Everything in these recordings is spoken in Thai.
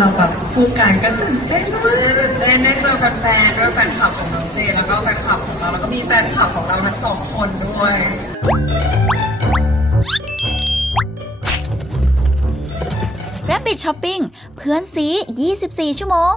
มาแบบคู่กันก็ตื่นเต้นมากตื่นเต้นได้เจอแฟนๆด้วยแฟนคลับของน้องเจ แล้วก็แฟนคลับของเราแล้วก็มีแฟนคลับของเราทั้งสองคนด้วย Rabbit Shopping เพื่อนซี 24 ชั่วโมง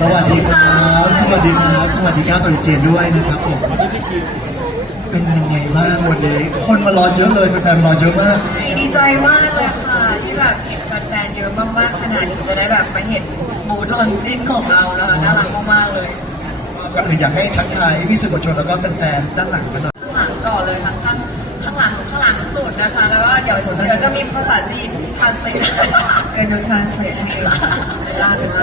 สวัสดีครับ สวัสดีครับ สวัสดีครับสวัสดีเจนด้วยนะครับผม เป็นยังไงบ้างวันนี้ คนมารอเยอะเลยแฟนๆมารอเยอะมาก ดีใจมากเลยค่ะ ที่แบบเห็นแฟนๆเยอะมากๆขนาดนี้จะได้แบบมาเห็นบูธลอนจิ้นของเรานะคะน่ารักมากๆเลยก็เลยอยากให้ทักทายพี่สื่อมวลชนแล้วก็แฟนๆด้านหลังกันหน่อยข้างหลังก่อนเลยทั้งข้าง ข้างหลังข้างหลังสุดนะคะ แล้วก็เดี๋ยวเดี๋ยวจะมีภาษาจีนทานเสร็จเอ็นดูทรานสเลทให้ลาดูเอ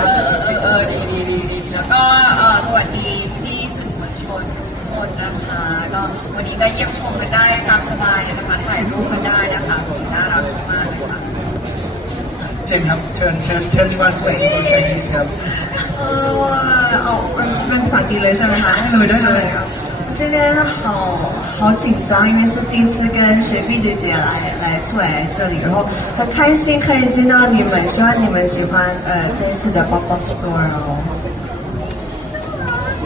อเออดีดีดีดีแล้วก็เอ่อสวัสดีพี่สื่อมวลชนทุกคนนะคะก็วันนี้ก็เยี่ยมชมกันได้ตามสบายเลยนะคะ ถ่ายรูปกันได้นะคะสีน่ารักมากๆเลยค่ะเจนครับ turn turn turn translate into Chinese ครับเออเอาเป็นเป็นภาษาจีนเลยใช่ไหมคะได้เลยได้เลย 这边好好紧张，因为是第一次跟学弟姐姐来来出来这里，然后很开心可以见到你们，希望你们喜欢呃这一次的 pop up store 哦。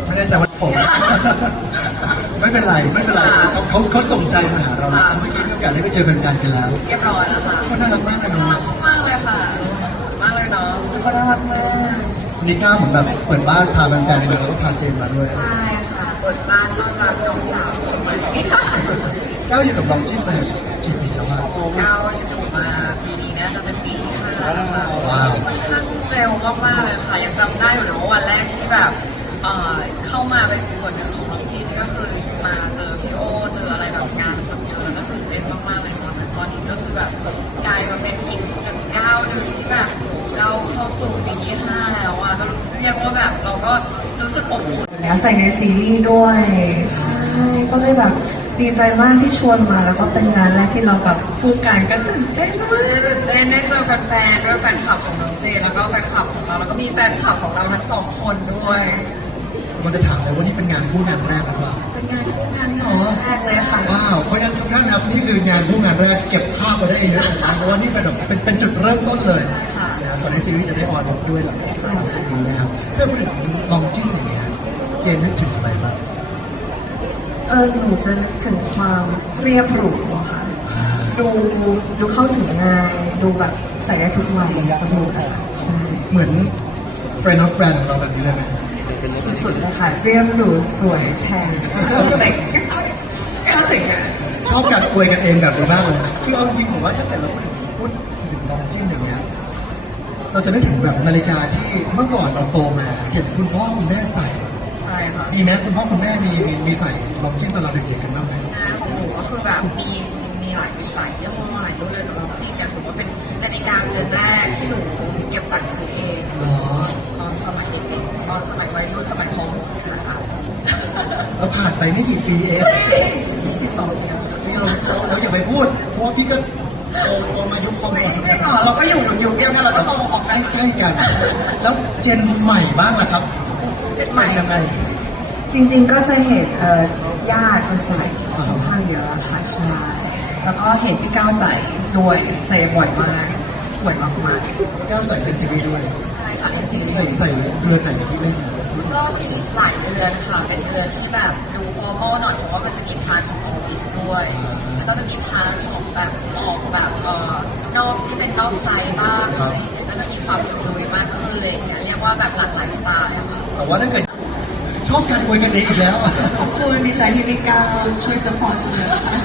ไม่แน่ใจว่าผม ไม่เป็นไรไม่เป็นไรเขาเขาเขาส่งใจมาหาเราแล้วเมื่อกี้มีโอกาสได้ไปเจอแฟนๆกันแล้ว เรียบร้อยแล้วค่ะ ก็น่ารักมากเลยเนาะ มากเลยค่ะมากเลยเนาะ ก็น่ารักมาก วันนี้ก้าวเหมือนแบบเปิดบ้านพาแฟนๆมาแล้วก็พาเจนมาด้วย ใช่ค่ะ เปิดบ้านต้อนรับน้องสาวคนใหม่ก้าวอยู่กับลองจิ้มมากี่ปีแล้วอะเราอยู่มาปีนี้น่าจะเป็นปีที่ห้าแล้วค่ะว้าวค่อนข้างเร็วมากๆเลยค่ะยังจำได้อยู่เลยว่าวันแรกที่แบบเข้ามาเป็นส่วนหนึ่งของน้องจีนก็คือมาเจอพี่โอเจออะไรแบบงานคนเยอะแล้วก็ตื่นเต้นมากๆเลยค่ะแต่ตอนนี้ก็คือแบบกลายมาเป็นอีกหนึ่งก้าวหนึ่งที่แบบก้าเข้าสู่ปีที่ห้าแล้วอะก็เรียกว่าแบบเราก็รู้สึกอบอุ่น แล้วใส่ในซีรีส์ด้วยใช่ก็เลยแบบดีใจมากที่ชวนมา แล้วก็เป็นงานแรกที่เราแบบคู่กันก็ตื่นเต้นมากตื่นเต้นได้เจอแฟนๆด้วยแฟนคลับของน้องเจนแล้วก็แฟนคลับของเราแล้วก็มีแฟนคลับของเราทั้งสองคนด้วยมันจะถามเลยว่านี่เป็นงานคู่งานแรกหรือเปล่าเป็นงานคู่งานอ๋อแรกเลยค่ะว้าวเพราะฉะนั้นทุกท่านนะครับนี่คืองานคู่งานแรกเก็บภาพมาได้เยอะเลยนะเพราะว่านี่เป็นแบบเป็นเป็นจุดเริ่มต้นเลยนะครับตอนนี้ซีรีส์จะได้ออนด้วยหลังหลังจากนี้นะครับเพื่อพูดถึงลองจิ้มอย่างเงี้ย เจนนึกถึงอะไรบ้างเออหนูจะนึกถึงความเรียบหรูอะค่ะอ่าดูดูเข้าถึงง่ายดูแบบใส่ได้ทุกวัยก็ดูได้ใช่เหมือน friend of brand ของเราแบบนี้เลยไหมสุดๆเลยค่ะเรียบหรูสวยแพงแบบเข้าถึงอะชอบการอวยกันเองแบบนี้มากเลย คือเอาจริงผมว่าถ้าแต่เราพูดถึงลองจิ้มอย่างเงี้ยเราจะนึกถึงแบบนาฬิกาที่เมื่อก่อนเราโตมา เห็นคุณพ่อคุณแม่ใส่ใช่ ค่ะดีไหมคุณพ่อคุณแม่มีมีมีใส่ลองจิ้มตอนเราเด็กๆกันบ้างไหมหน้าของหนูก็คือแบบมีมีหลายหลายยี่ห้อหลายรุ่นเลยแต่น้องจีนเนี่ยถือว่าเป็นนาฬิกาเรือนแรกที่หนูเก็บตังค์ซื้อเองเหรอตอนสมัยเด็กๆตอนสมัยวัยรุ่นสมัยฮอร์โมนนะคะเราผ่านไปไม่กี่ปีเองยี่สิบสองปีแล้วนี่เราเราเราอย่าไปพูด เพราะว่าพี่ก็โตโตมายุคคอมมิวนิสต์ใช่ค่ะเราก็อยู่อยู่เดียวกันเราก็โตมาของกันใกล้ๆกัน แล้วเจนใหม่บ้างล่ะครับ เป็นใหม่ เป็นยังไง จริงๆก็จะเห็นเอ่อย่าจะใส่อ่าค่อนข้างเยอะค่ะใช่แล้วก็เห็นพี่ก้าวใส่ด้วยใส่บ่อยมากสวยมากๆแก้วใส่เป็นซีรีส์ด้วยใช่ค่ะเป็นสิ่งที่ใส่ใส่เรือนไหนที่เล่นนะก็จะมีหลายเรือนค่ะ เป็นเรือนที่แบบดูฟอร์มอลหน่อยเพราะว่ามันจะมีพาร์ทของออฟฟิศด้วยแล้วก็จะมีพาร์ทของแบบออกแบบเอ่อนอกที่เป็นนอกไซส์บ้างอะไรอย่างเงี้ยก็จะมีความสนุยมากขึ้นเลยางเงี้ยเรียกว่าแบบหลากหลายสไตล์อะค่ะ แต่ว่าถ้าเกิด ชอบการอวยกันเองอีกแล้ว ขอบคุณดีใจที่พี่ก้าวช่วยสปอร์ตเสมอค่ะ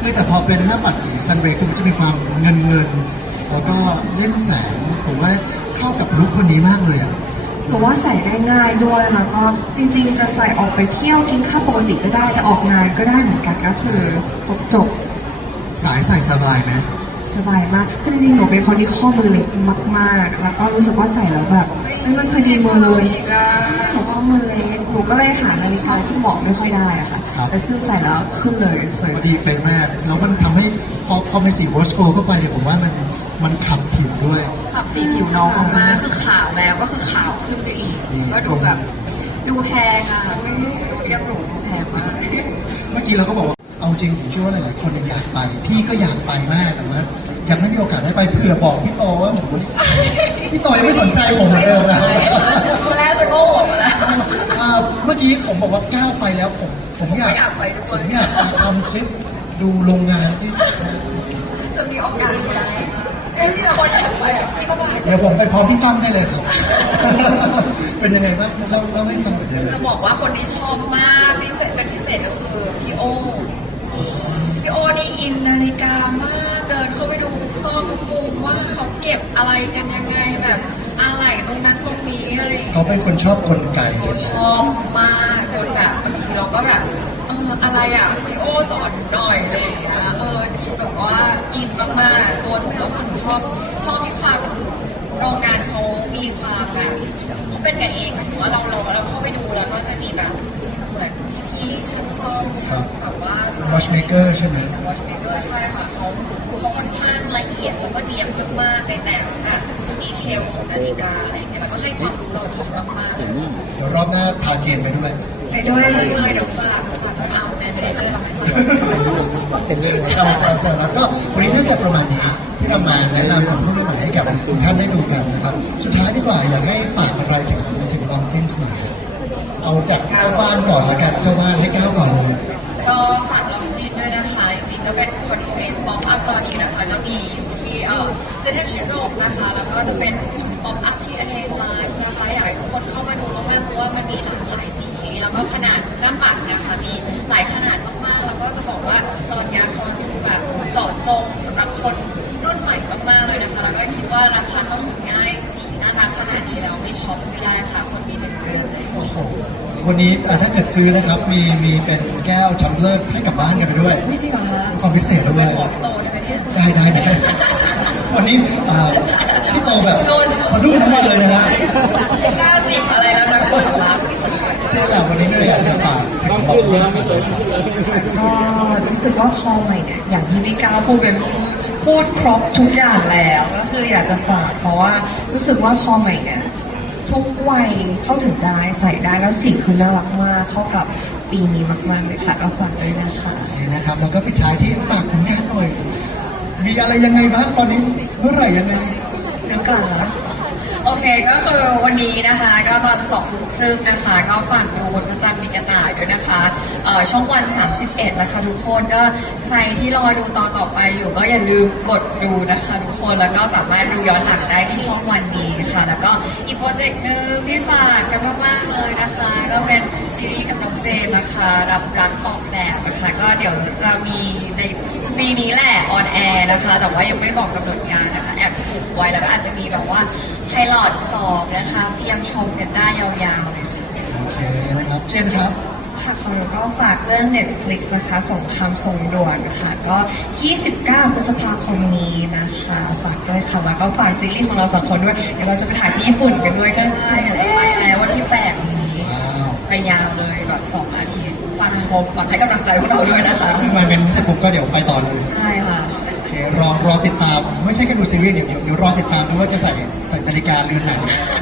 คือแต่พอเป็นหน้าปัดสีซันเบรคือมันจะมีความเงินเงินๆแล้วก็เล่นแสงผมว่าเข้ากับลุคคนนี้มากเลยอะเพราะว่าใส่ได้ง่ายด้วยแล้วก็จริงๆ จะใส่ออกไปเที่ยวกินข้าวปกติก็ได้แต่ออกงานก็ได้เหมือนกันก็คือครบจบสายใส่สบายไหมสบายมากคือจริงๆหนูเป็นคนที่ข้อมือเล็กมากๆ แล้วก็รู้สึกว่าใส่แล้วแบบ เอ้ยมันพอดีมือเลยหนูข้อมือเล็กหนูก็เลยหานาฬิกาที่เหมาะไม่ค่อยได้อะค่ะแต่ซื้อใส่แล้วขึ้นเลยสวยพอดีไปมาก แล้วมันทำให้พอพอเป็นสีโรสโกเข้าไปเนี่ยผมว่ามันมันขับผิวด้วย ขับสีผิวน้องออกมาคือขาวแล้วก็คือขาวขึ้นไปอีกก็ดูแบบ ดูแพงอะดูเรียบหรูดูแพงมาก เมื่อกี้เราก็บอกว่า เอาจริงผมเชื่อว่าหลายๆคนเนี่ยอยากไป พี่ก็อยากไปมากแต่ว่ายังไม่มีโอกาสได้ไปเผื่อบอกพี่โตว่าผมพี่โตยังไม่สนใจผมเหมือนเดิมนะตอนแรกฉันก็โหดมาแล้วอ่าเมื่อกี้ผมบอกว่าก้าวไปแล้วผมผมอยากอยากไปด้วยผมอยากทำคลิปดูโรงงานที่จะมีโอกาสไหมเอ้ยพี่ตะคนอยากไปอะพี่ก็ไปเดี๋ยวผมไปพร้อมพี่ตั้มได้เลยครับ เป็นยังไงบ้างเล่าเล่าให้ฟังหน่อยได้ไหมจะบอกว่าคนที่ชอบมากพิเศษเป็นพิเศษก็คือพี่โอ พี่โอนี่อินนาฬิกามากเดินเข้าไปดูทุกซอกทุกมุมว่าเขาเก็บอะไรกันยังไงแบบอะไรตรงนั้นตรงนี้อะไรอย่างเงี้ย เขาเป็นคนชอบกลไกหนูชอบมากจนแบบบางทีเราก็แบบเอออะไรอะพี่โอสอนหนูหน่อยอะไรอย่างเงี้ยเออชีแบบว่าอินมากๆตัวหนูแล้วคือหนูชอบชอบที่ความโรงงานเขามีความแบบเขาเป็นกันเองหมายถึงว่าเราเราเราเข้าไปดูแล้วก็จะมีแบบเหมือนพี่ๆช่างซ่อมแบบ ว่าวอชเมเกอร์ใช่ไหมวอชเมเกอร์ใช่ค่ะเขาเขาค่อนข้างละเอียดแล้วก็เนียนมากๆในแต่ละแบบดีเทลของนาฬิกาอะไรอย่างเงี้ยแล้วก็ให้ความรู้เราดีมากๆเดี๋ยวรอบหน้าพาเจนไปด้วยไไปด้วยเดี๋ยวฝากฝากกันเอาแมนเนเจอร์เราไม่ค่อยเป็นเรื่องแซวแซวแซวแล้วก็วันนี้น่าจะประมาณนี้ที่เรามาแนะนำของผู้รุ่นใหม่ให้กับทุกท่านได้ดูกันนะครับ สุดท้ายดีกว่าอยากให้ฝากอะไรถึงถึงลองจิ้มส์หน่อยครับเอาจากเจ้าบ้านก่อนละกันเจ้าบ้านให้ก้าวก่อนเลย ก็ฝากลองจิ้มด้วยนะคะ จริงๆก็เป็นคอนเฟสป๊อปอัพตอนนี้นะคะ ก็มีอยู่ที่เอ่อเจเนชิโรกนะคะ แล้วก็จะเป็นป๊อปอัพที่อเดนไลฟ์นะคะ อยากให้ทุกคนเข้ามาดูมากๆเพราะว่ามันมีหลากหลายสีแล้วก็ขนาดหน้าปัดนะคะมีหลายขนาดมากๆ แล้วก็จะบอกว่าตอนนี้เขาดูแบบจาะจงสำหรับคนรุ่นใหม่มากๆเลยนะคะแล้วก็คิดว่าราคาเข้าถึงง่ายสีน่ารักขนาดนี้แล้วไม่ช็อปไม่ได้ค่ะคนมีหนึ่งเดือนโอ้โห วันนี้อะถ้าเกิดซื้อนะครับมีมีเป็นแก้วชัมเบลอร์ให้กลับบ้านกันไปด้วยไม่จริงเหรอคะความพิเศษด้ไปวยขอพี่โตได้ไหมเนี่ยได้ได้ได้วันนี้อ่าพี่โตแบบสะดุ้งทั้งวันเลยนะฮะไม่กล้าจิบอะไรแล้วนะคนรักใช่แหละวันนี้ก็เลยอยากจะฝากถึงลองจิ้มส์หน่อยนะครับก็รู้สึกว่าคอใหม่เนี่ยอย่างที่พี่ก้าวพูดเป็นพูดครบทุกอย่างแล้ว ก็คืออยากจะฝากเพราะว่ารู้สึกว่าคอใหม่เนี่ย ทุกวัยเข้าถึงได้ใส่ได้แล้วสีคือน่ารักมากเข้ากับปีนี้มากๆเลยค่ะก็ฝากด้วยนะคะนี่นะครับแล้วก็ปิดท้ายที่ฝากผลงานหน่อย มีอะไรยังไงบ้างตอนนี้เมื่อไหร่ยังไงเดี๋ยวก่อนนะโอ เคก็คือวันนี้นะคะก็ตอนสองทุ่มครึ่งนะคะ ก็ฝากดูบนพระจันทร์มีกระต่ายด้วยนะคะเอ่อช่องวัน 31 นะคะทุกคนก็ใครที่รอดูตอนต่อไปอยู่ก็อย่าลืมกดดูนะคะทุกคนแล้วก็สามารถดูย้อนหลังได้ที่ช่องวันนี้ค่ะ แล้วก็อีกโปรเจกต์หนึ่งที่ฝากกันมากๆเลยนะคะ ก็เป็นซีรีส์กับน้องเจนนะคะรับรักออกแบบนะคะ ก็เดี๋ยวจะมีใน ปีนี้แหละออนแอร์นะคะ แต่ว่ายังไม่บอกกำหนดการนะคะ แอบฝึกไว้แล้วก็อาจจะมีแบบว่าไพลอตสอบนะคะ เตรียมชมกันได้ยาวๆเลยค่ะโอเคนะครับเช่นครับค่ะของหนูก็ฝากเรื่อง Netflix นะคะสงครามทรงด่วนค่ะ ก็ 29 พฤษภาคมนี้นะคะฝากด้วยค่ะแล้วก็ฝากซีรีส์ของเราสองคนด้วยเดี๋ยวเราจะไปถ่ายที่ญี่ปุ่นกันด้วยก็ใช่เดี๋ยวจะไปแล้ววันที่ 8 นี้ว้าวไปยาวเลยแบบสองอาทิตย์ ฝากชมฝากให้กำลังใจพวกเราด้วยนะคะถ้ามาเป็นมิสบุ๊กก็เดี๋ยวไปต่อเลยใช่ค่ะเครอรอติดตามไม่ใช่แค่ดูซีรีส์เดี๋ยวเดี๋ยวเดี๋ยวรอติดตามดูว่าจะใส่ใส่นาฬิกาเรือนไหน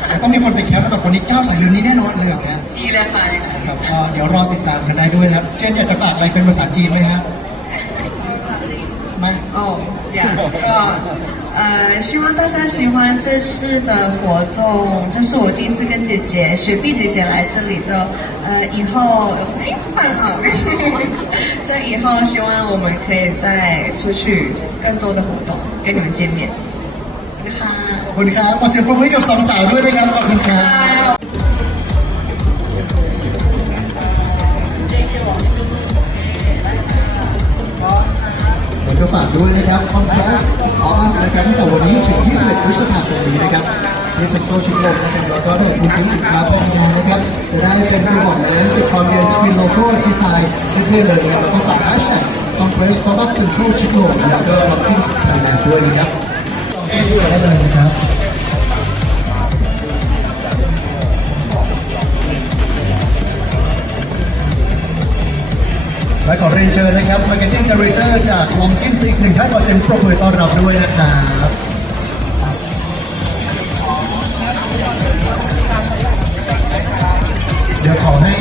แต่ต้องมีคนไปแคปแแบบคนนี้ก้าวใส่เรือนนี้แน่นอนเลยแบบเนี้ยดีเลยค่ครับก็เดี๋ยวรอติดตามกันได้ด้วยนะครับเจนอยากจะฝากอะไรเป็นภาษาจีนไหมฮะไม่ โอ้ยก็ 呃希望大家喜欢这次的活动这是我第一次跟姐姐雪碧姐姐来这里做呃以后哎办好所以以后希望我们可以再出去更多的活动跟你们见面。你好你好我是不会跳双闪的那个你好 ก็ฝากด้วยนะครับคอนเฟสขออัพนะครับตั้งแต่วันนี้ถึง 21พฤษภาคมนี้นะครับที่เซ็นทรัลชิดลมนะครับแล้วก็ถ้าคุณซื้อสินค้าภายในงานนะครับ จะได้เป็นกระบอกน้ำติดความเย็นสกรีนโลโก้ดีไซน์เท่ๆเลยนะครับแล้วก็ฝากแฮชแท็กคอนเฟสขออัพเซ็นทรัลชิดลมแล้วก็ล็อกกิ้งสไตล์ด้วยนะครับได้เลยนะครับ และขอเรียนเชิญนะครับ Marketing Director จากลองจิ้นซีหนึ่งท่านขอเซ็นปรบมือต้อนรับด้วยนะครับเดี๋ยวขอให้